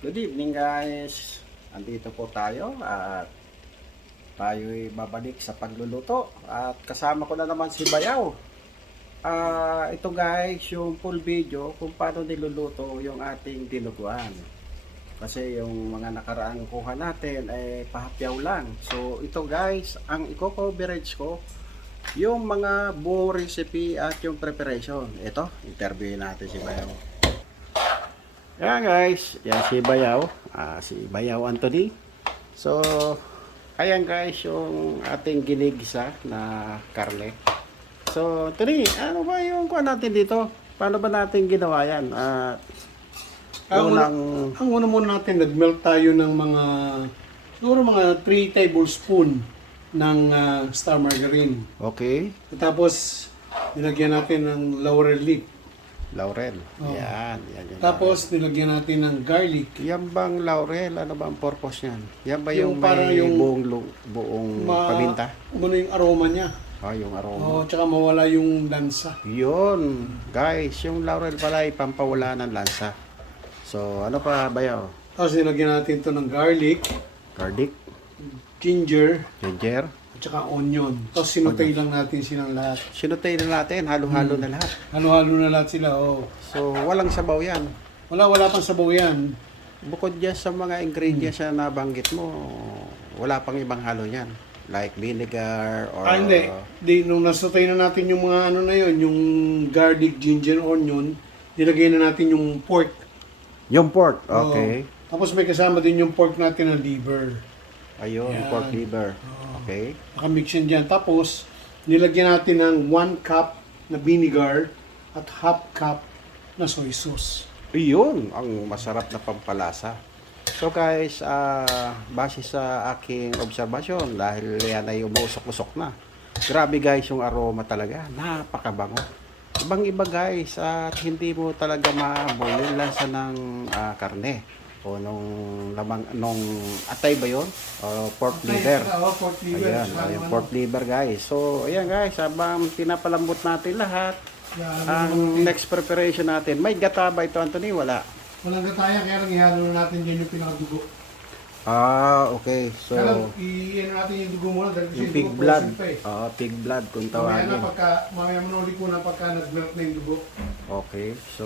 Good evening guys. Andito po tayo at tayo'y babalik sa pagluluto at kasama ko na naman si Bayaw. Ah, ito guys, yung full video kung paano niluluto yung ating dinuguan. Kasi yung mga nakaraang kuha natin ay pahapyaw lang. So ito guys, ang i-coverage ko yung mga buong recipe at yung preparation. Ito, interviewin natin si Bayaw. Yan guys, yan si Bayaw, ah, si Bayaw Anthony. So, ayan guys yung ating ginigisa na karne. So, Anthony, ano ba yung kuha natin dito? Paano ba natin ginawa yan? Ah, Ang una, unang, ang una muna natin, nag-melt tayo ng mga, siguro mga 3 tablespoon ng ah, star margarine. okay, Tapos, nilagyan natin ng laurel leaf. Laurel. Oo. Yan, yan, yan. Tapos, nilagyan natin ng garlic. yan bang laurel? Ano ba ang purpose niyan? Yan ba yung, Yung parang may yung- buong, lu- buong Ma- paminta? Ano yung aroma niya. Ah, yung aroma. Oh, tsaka mawala yung lansa. Yun, guys, yung laurel pala ay pampawala ng lansa. So, ano pa bayaw? Tapos, nilagyan natin to ng garlic, Garlic, ginger, ginger. At tsaka onion. Tapos, sinutay lang natin silang lahat. Sinutay na natin, halo-halo Hmm. na lahat. Halo-halo na lahat sila. Oh. So, walang sabaw yan. Wala, wala pang sabaw yan. Bukod dyan sa mga ingredients na nabanggit mo, wala pang ibang halo yan. Like vinegar or... Ah, hindi. Di, nung nasutay na natin yung mga ano na yun, yung garlic, ginger, onion, nilagay na natin yung pork. Yung pork, okay. Oo. Tapos may kasama din yung pork natin na liver. Ayun, Yan. pork liver. Okay. Nakamix yan dyan. Tapos, nilagyan natin ng 1 cup na vinegar at half cup na soy sauce. Iyon, ang masarap na pampalasa. So guys, ah base sa aking obserbasyon, dahil yan ay umuusok-usok na. Grabe guys yung aroma talaga. Napakabango. Ibang iba guys at hindi mo talaga maamoy yung lansa ng ah, karne. O nung lamang, nung atay ba yun? O pork liver. Oo, pork liver. Ayan, Saka yung ano, pork liver guys. So, ayan guys, habang pinapalambot natin lahat, yan, ang next preparation natin, may gata ba ito Anthony? Wala. Walang gataya, kaya lang ihalo na natin dyan yung pinakadugo. Ah, okay. So, kaya i-ano natin yung dugo muna dahil yung yung pig blood. eh. Oo, pig blood kung Mamaya na tawagin. pagka, mamaya mo ulit ko na pagka nag-melt na yung dugo. Okay, so,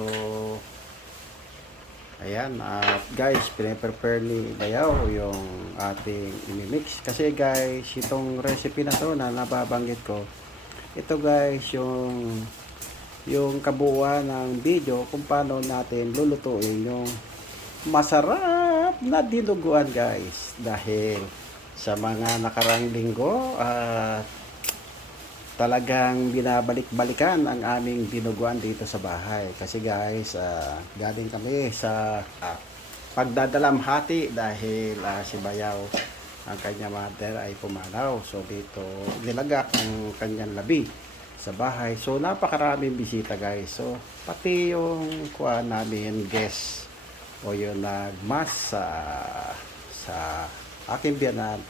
ayan. At guys, pinaprepare ni Bayaw yung ating imimix. Kasi guys, itong recipe na to na nababanggit ko, ito guys, yung yung kabuuan ng video kung paano natin lulutuin yung masarap na dinuguan guys dahil sa mga nakarang linggo at talagang binabalik-balikan ang aming dinuguan dito sa bahay. Kasi guys ah, galing kami sa ah, pagdadalamhati dahil ah, si Bayaw ang kanya mother ay pumanaw. So dito nilagak ang kanyang labi sa bahay. So napakaraming bisita guys. So pati yung kuha namin guest o yung nagmas sa sa aking biyanan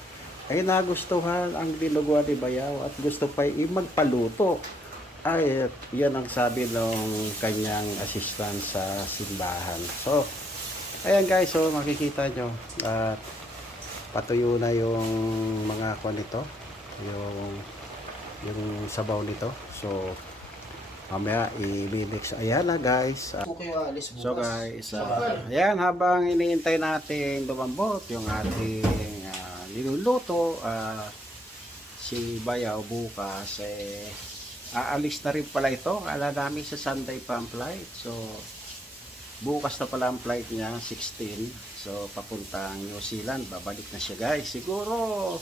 ay nagustuhan ang dinuguan ni Bayaw at gusto pa i magpaluto. Ay, yan ang sabi ng kanyang assistant sa simbahan. So, ayan guys, so makikita nyo at patuyo na yung mga kwan nito, yung yung sabaw nito. So, mamaya i-mix. Ayan na guys. So guys, uh, ayan habang iniintay natin lumambot yung ating niluluto, ah, si Bayaw bukas eh aalis na rin pala ito. Kala namin sa Sunday pa ang flight. So bukas na pala ang flight niya, 16. So papuntang New Zealand, babalik na siya guys. Siguro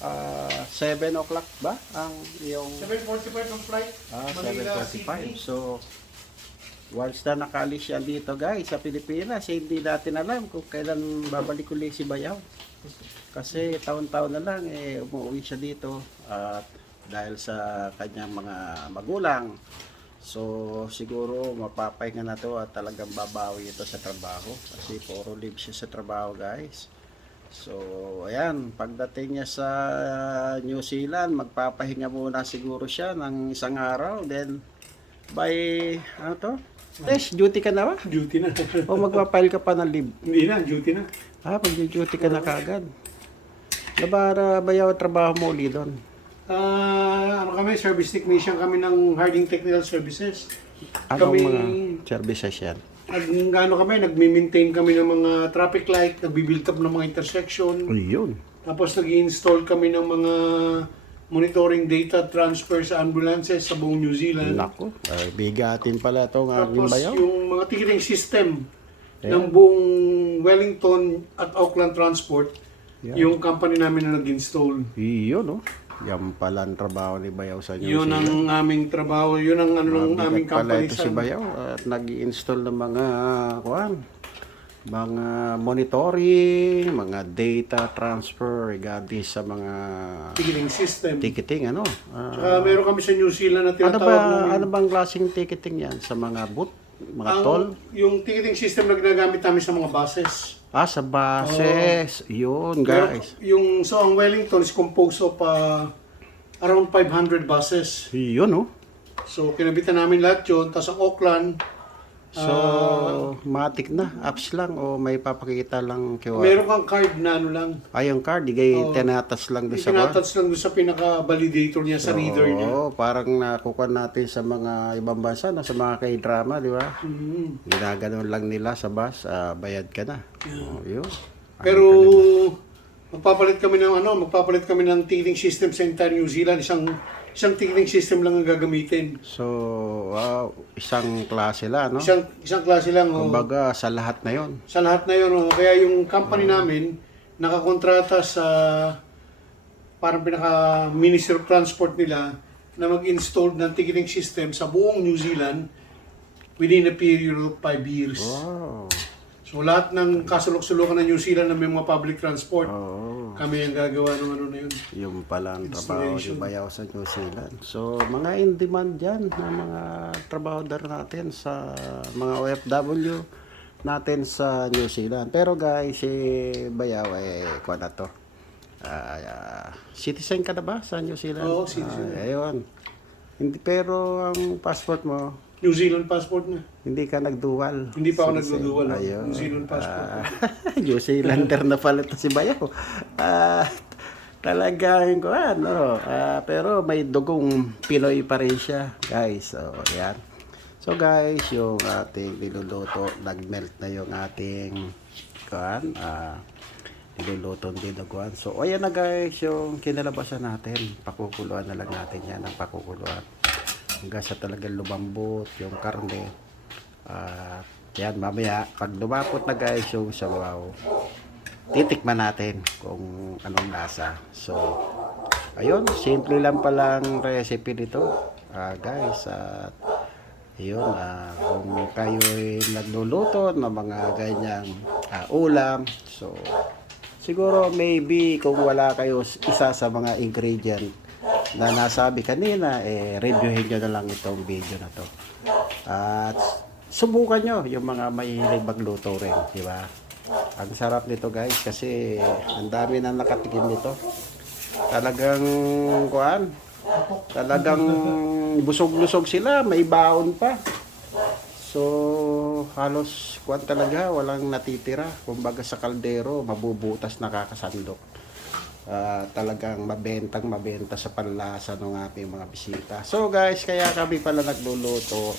ah, 7 o'clock ba ang yung 7.45 ang flight. Ah, Manila, 7.45. Sydney. So, once na nakalis yan dito guys sa Pilipinas, eh, hindi natin alam kung kailan babalik ulit si Bayaw. Kasi taon-taon na lang eh, umuwi siya dito at dahil sa kanyang mga magulang. So, siguro mapapahinga na to at talagang babawi ito sa trabaho. Kasi puro leave siya sa trabaho guys. So, ayan, pagdating niya sa New Zealand, magpapahinga muna siguro siya ng isang araw. Then, by, ano to? Test, duty ka na ba? Duty na. O magpapile ka pa ng leave? Hindi na, duty na. Ah, pag-duty ka na kagad. Nabara bayaw trabaho mo uli doon? Ah, ano kami, service technician kami ng Harding Technical Services. Anong Kami- mga services yan? Nag, ano kami, nagmi-maintain kami ng mga traffic light, nagbi-build up ng mga intersection. Ayun. Tapos nag-install kami ng mga monitoring data transfer sa ambulances sa buong New Zealand. Nako, ay, bigatin pala itong aking Tapos bayaw. yung mga ticketing system Ayan. ng buong Wellington at Auckland Transport, Yan. yung company namin na nag-install. Iyon, no? Yan pala ang trabaho ni Bayaw sa New Yun ang Zealand. aming trabaho, yun ang ano ng aming pala company ito sa si Bayaw at nag install ng mga, kuhan, mga monitoring, mga data transfer regarding sa mga ticketing system. ticketing, ano? Ah, Tsaka meron kami sa New Zealand na ano tinatawag ba, namin- ano bang klaseng ticketing yan? Sa mga boot? Mga ang, toll? Yung ticketing system na ginagamit namin sa mga buses. Ah, sa buses. Yun, guys. yung so ang Wellington is composed of uh, around 500 buses. Yun, no? So kinabitan namin lahat yun. Tapos ang Auckland, So, Ah. matik na. Apps lang o may papakita lang QR? meron kang card na ano lang. Ay, yung card, igay Oo. tinatas lang doon sa bar. Itinatats lang doon sa pinaka-validator niya, sa reader niya. Oo, parang nakukuha natin sa mga ibang bansa, na sa mga k-drama, di ba? Mhm. Ginaganon lang nila sa bus, ah, bayad ka na. Oh, yun. Pero magpapalit kami ng ano, magpapalit kami ng ticketing system sa entire New Zealand. Isang isang ticketing system lang ang gagamitin. So, wow, isang klase lang, no? Isang isang klase lang. Oh. Kumbaga, sa lahat na yon. Sa lahat na yun. Oh. Kaya yung company namin, nakakontrata sa parang pinaka Ministry of Transport nila na mag-install ng ticketing system sa buong New Zealand within a period of 5 years. Wow. So lahat ng kasulok-sulukan ng New Zealand na may mga public transport, Oo. kami ang gagawa ng ano na yun. Yung pala ang trabaho Installation. ni Bayaw sa New Zealand. So, mga in-demand dyan na mga trabahador natin sa mga OFW natin sa New Zealand. Pero guys, si Bayaw, eh, kuha na to. Ah, ah, citizen ka na ba sa New Zealand? Oo, citizen. Ah, ayun. Hindi, pero ang passport mo, New Zealand passport na. hindi ka nagdual. Hindi pa ako no? Ayun. New Zealand passport. Ah, New Zealander na pala ito si Bayaw. Ah, talagang ko ano, ah, pero may dugong Pinoy pa rin siya, guys. So, yan. So, guys, yung ating niluluto, nag-melt na yung ating kuan, ah, niluluto ng dinuguan. So, ayan na guys, yung kinalabasan natin. Pakukuluan na lang natin yan ng pakukuluan. Hanggang sa talagang lumambot yung karne. At yan, mamaya, pag lumapot na guys yung sabaw, titikman natin kung anong lasa. So, ayun, simple lang palang recipe nito. Ah, guys, at yun, ah, kung kayo nagluluto ng mga ganyang ah, ulam, so, siguro maybe kung wala kayo isa sa mga ingredient na nasabi kanina, eh, reviewin nyo na lang itong video na to. At subukan nyo yung mga mahilig magluto rin, di ba? Ang sarap nito guys kasi ang dami na nakatikim nito. Talagang kuan, talagang busog-lusog sila, may baon pa. So, halos kuan talaga, walang natitira. Kumbaga sa kaldero, mabubutas nakakasandok. Ah, talagang mabentang mabenta sa panlasa ng ating mga bisita. So guys, kaya kami pala nagluluto.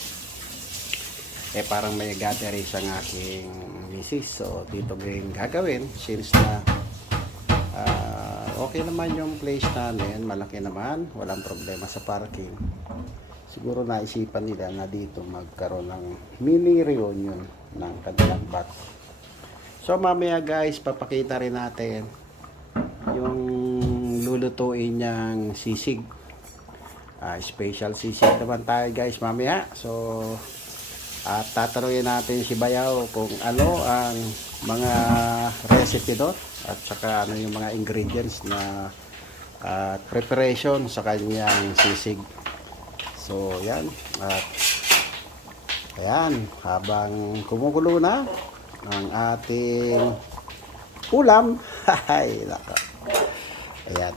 Eh parang may gathering sa aking misis. So dito ngayon gagawin since na ah, okay naman yung place namin, malaki naman, walang problema sa parking. Siguro naisipan nila na dito magkaroon ng mini reunion ng kanilang bat. So mamaya guys, papakita rin natin yung lulutuin niyang sisig. Ah, special sisig naman tayo guys mamaya. So, at tatanungin natin si Bayaw kung ano ang mga recipe doon at saka ano yung mga ingredients na at preparation sa kanyang sisig. So, yan. At ayan, habang kumukulo na ang ating ulam. Ay, nako. Ayan.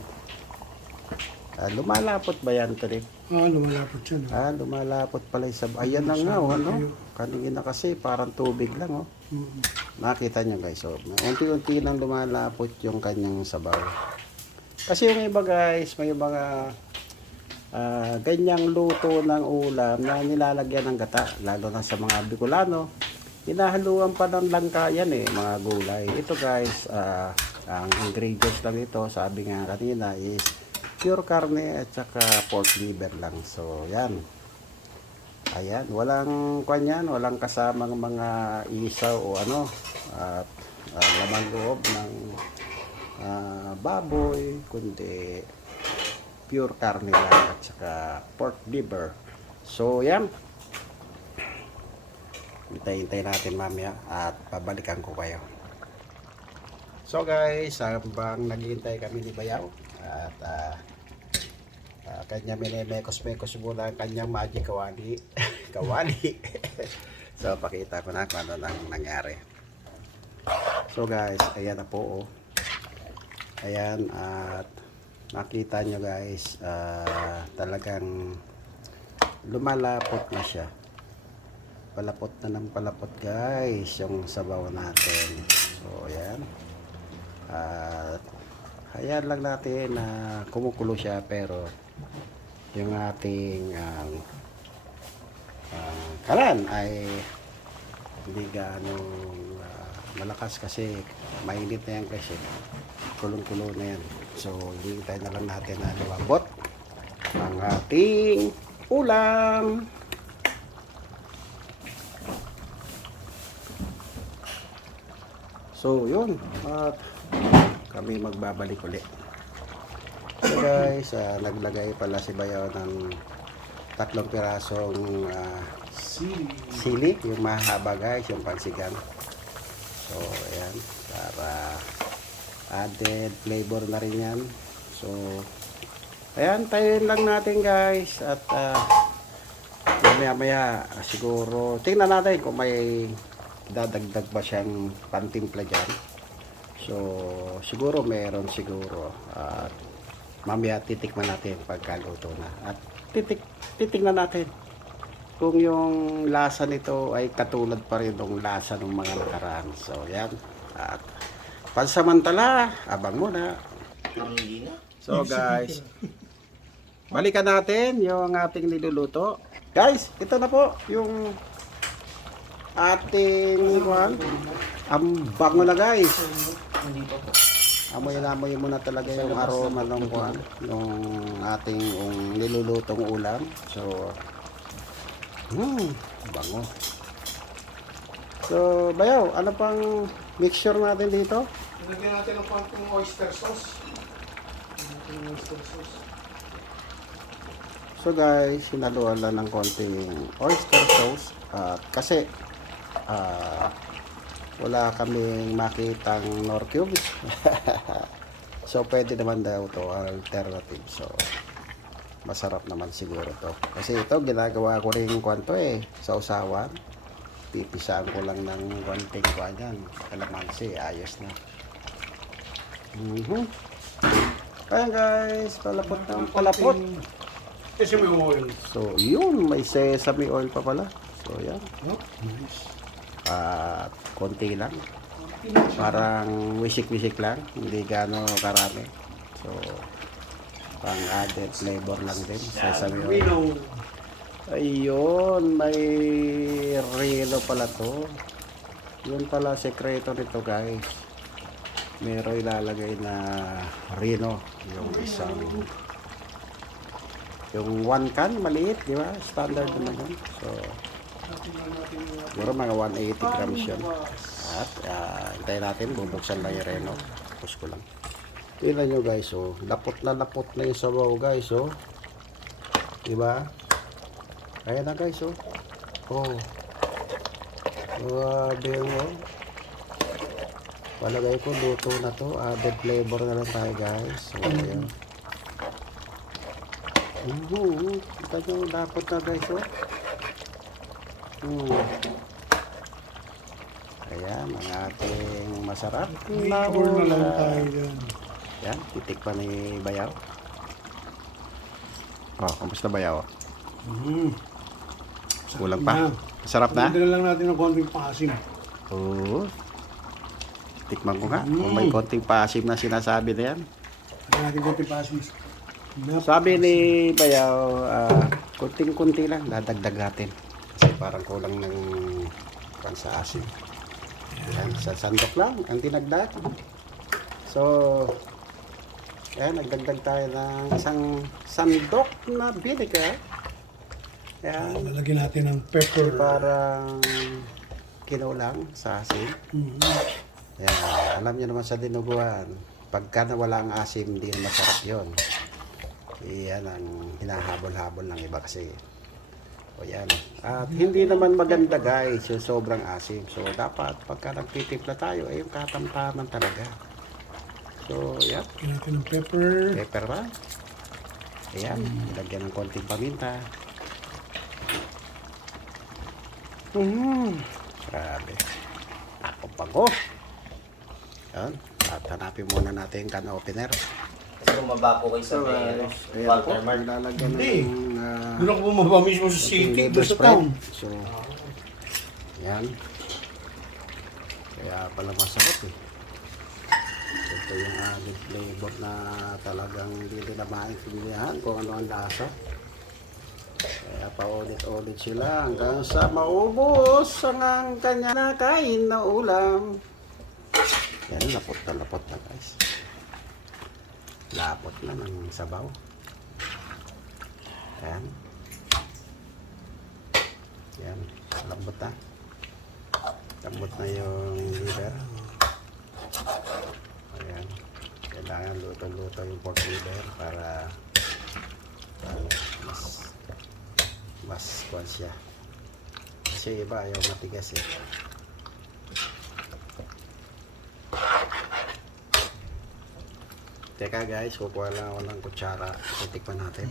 Ah, lumalapot ba yan, Trip? Ah, lumalapot siya. No? Ah, lumalapot pala yung sabaw. Ayan na nga, oh, ano? Kanina kasi parang tubig lang, oh. Mm. Nakita nyo guys, so, unti-unti lang lumalapot yung kanyang sabaw. Kasi yung iba guys, may mga ah, ganyang luto ng ulam na nilalagyan ng gata, lalo na sa mga Bicolano. Hinahaluan pa ng langka yan eh, mga gulay. Ito guys, ah, ang ingredients lang ito, sabi nga kanina is pure carne at saka pork liver lang. So, yan. Ayan, walang kwan yan, walang kasamang mga isaw o ano, at ah, laman loob ng ah, baboy, kundi pure carne lang at saka pork liver. So, yan. Hintay-hintay natin mamaya at babalikan ko kayo. So guys, habang naghihintay kami ni Bayaw at ah, ah, kanya minemekos-mekos muna ang kanyang magic kawali. kawali. so pakita ko na kung ano nang nangyari. So guys, ayan na po oh. Ayan at nakita nyo guys ah, talagang lumalapot na siya. Palapot na ng palapot guys yung sabaw natin. So ayan. At hayaan lang natin na kumukulo siya pero yung ating um, ah, kalan ay hindi gaano ah, malakas kasi mainit na yan kasi kulong-kulo na yan. So hintay na lang natin na lumabot ang ating ulam. So yun. At kami magbabalik ulit. So guys, ah, naglagay pala si Bayaw ng tatlong pirasong ah, Sili. yung mahaba guys, yung pansigang. So ayan, para added flavor na rin yan. So ayan, tayo lang natin guys at ah, mamaya maya siguro tingnan natin kung may dadagdag ba siyang pantimpla dyan. So, siguro meron siguro. At mamaya titikman natin pagkaluto na. At titik, titignan natin kung yung lasa nito ay katulad pa rin ng lasa ng mga nakaraan. So, yan. At pansamantala, abang muna. So, guys, balikan natin yung ating niluluto. Guys, ito na po yung ating kuwan. Ang bango na guys. Amoy na amoy mo na talaga yung aroma ng kuwan, ng ating um, nilulutong ulam. So, hmm, bango. So, bayaw, ano pang mixture natin dito? Lagyan natin ng pantong oyster sauce. Pantong oyster sauce. So guys, hinaluan lang ng konting oyster sauce at kasi ah, wala kaming makitang nor cubes. so pwede naman daw to alternative. So masarap naman siguro to. Kasi ito ginagawa ko rin kwanto eh sa usawan. Pipisaan ko lang ng konting kwan yan. Kalamansi, ayos na. Mhm. Ayan guys, palapot na palapot. May oil. So, yun. May sesame oil pa pala. So, yan. Nice. At konti lang. Parang wisik-wisik lang. Hindi gano karami. So, pang added flavor lang din. Oil. Reno. Ayun. May relo pala to. Yun pala sekreto nito guys. Meron ilalagay na rino. Yung isang yung one can maliit, di ba? Standard naman. So, siguro mga 180 grams yun. At, uh, hintayin natin, bubuksan lang yung reno. Tapos ko lang. Tingnan nyo guys, oh. Lapot na lapot na yung sabaw guys, oh. Di ba? Ayan na guys, oh. Oh. Grabe oh. Palagay ko, luto na to. Added flavor na lang tayo guys. So, ayan. Oo, kita nyo, dapat na guys, oh. Hmm. Ayan, ang ating masarap na Flavor na lang tayo dyan. Yan, titik pa ni Bayaw. Oh, kamusta bayaw? Mm. Kulang pa? Sarap na? Dagdagan lang natin ng konting paasim. Oo. Tikman ko nga. Mm. Kung may konting paasim na sinasabi na yan. Dagdagan natin konting paasim. Nap- Sabi ni Bayaw, ah, kunting-kunti lang, dadagdag natin. Kasi parang kulang ng pan sa asin. Yan, sa sandok lang, ang dinagdag. So, ayan, nagdagdag tayo ng isang sandok na vinegar. Yan, Lalagyan natin ng pepper. parang kinulang sa asin. Mhm. Yan, alam niyo naman sa dinuguan, pagka nawala ang asim, hindi na masarap yon. Yan ang hinahabol-habol ng iba kasi. O yan. At hindi naman maganda guys, yung sobrang asim. So dapat pagka nagtitimpla tayo, ay yung katamtaman talaga. So yan, natin ng pepper. pepper ba? Ayan, ilagyan ng konting paminta. Mm. Grabe. Ako pago. Yan. At hanapin muna natin yung can opener. Kasi bumaba po kayo sa may ano, Ayan po, Walter Mart. ilalagyan Hindi. ng uh, Doon ako bumaba mismo sa city, doon sa town. So, yan. Kaya pala masarap eh. Ito yung added flavor na talagang hindi nila maintindihan kung ano ang lasa. Kaya paulit-ulit sila hanggang sa maubos ang ang kanya nakain na ulam. Yan, lapot na lapot na guys. Lapot na ng sabaw. Ayan. Yan, lambot na. Lambot na yung liver. Ayan. Kailangan luto-luto yung pork liver para ano, mas mas kwan siya. Kasi iba ayaw matigas eh. Teka guys, kukuha lang ako ng kutsara. Titikman natin.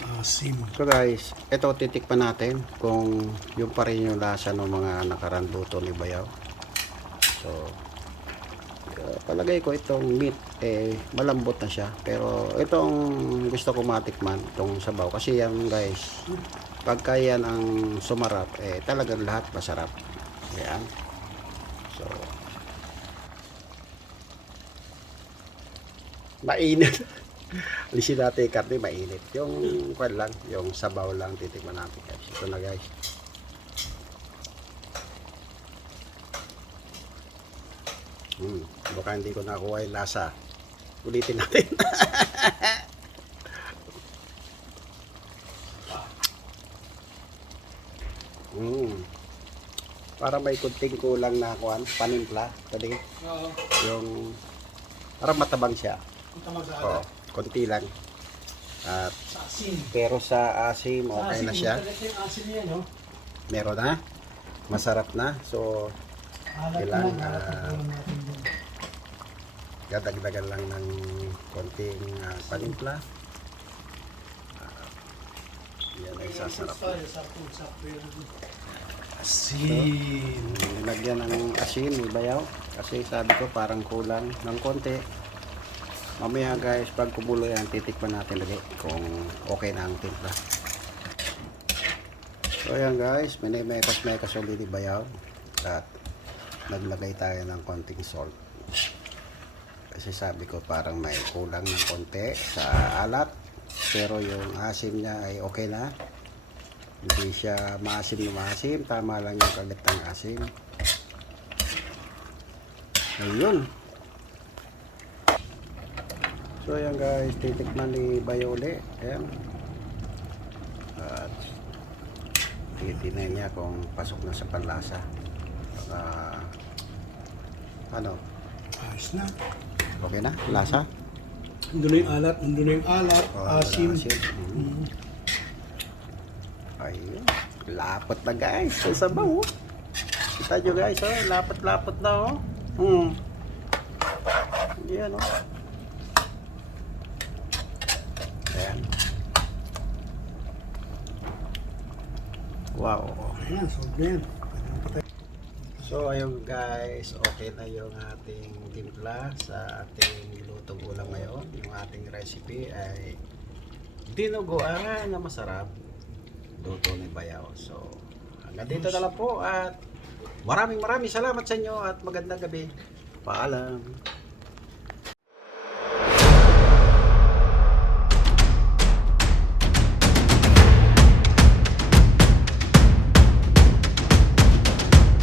Asim. So guys, ito titikpan natin kung yung pa rin yung lasa ng mga nakarang luto ni Bayaw. So, uh, palagay ko itong meat, eh, malambot na siya. Pero itong gusto ko matikman, itong sabaw. Kasi yan guys, pagka yan ang sumarap, eh, talagang lahat masarap. Ayan. So, mainit. Alisin natin yung karne, mainit. Yung kwan lang, yung sabaw lang titikman natin guys. Ito na guys. Hmm, baka hindi ko nakuha yung lasa. Ulitin natin. hmm. Para may kunting kulang na kuan, panimpla. Tadi, Oo. yung para matabang siya. Tama sa Oo, konti lang. At pero sa asim, okay na siya. Meron na. Masarap na. So, Kailangan, lang, alat ah, dadagdagan lang ng konting uh, panimpla. Ah, yan ay sasarap na. Asim. Nilagyan ng asin, bayaw. Kasi sabi ko parang kulang ng konti. Mamaya guys, pag kumulo yan, titikman natin lagi kung okay na ang timpla. So yan guys, minimekas-mekas ulit ni bayaw. At naglagay tayo ng konting salt. Kasi sabi ko parang may kulang ng konti sa alat. Pero yung asim niya ay okay na. Hindi siya maasim na maasim. Tama lang yung kagat ng asim. Ayun. So ayan guys, titikman ni Bayole. Ayan. At titignan niya kung pasok na sa panlasa. Ah, ano? Ayos na. Okay na? Lasa? Nandun na yung alat, nandun na yung alat, Oh, asim. asim. Mm. Mm. Ayun. Lapot na guys. Sa sabaw. oh. Kita nyo guys, oh. Lapot-lapot na oh. Hmm. Yan oh. Ayan. Wow. Ayan, na yan. So ayun guys, okay na yung ating timpla sa ating lutong ulam ngayon. Yung ating recipe ay dinuguan na masarap. Luto ni Bayaw. So, hanggang dito na lang po at maraming maraming salamat sa inyo at magandang gabi. Paalam.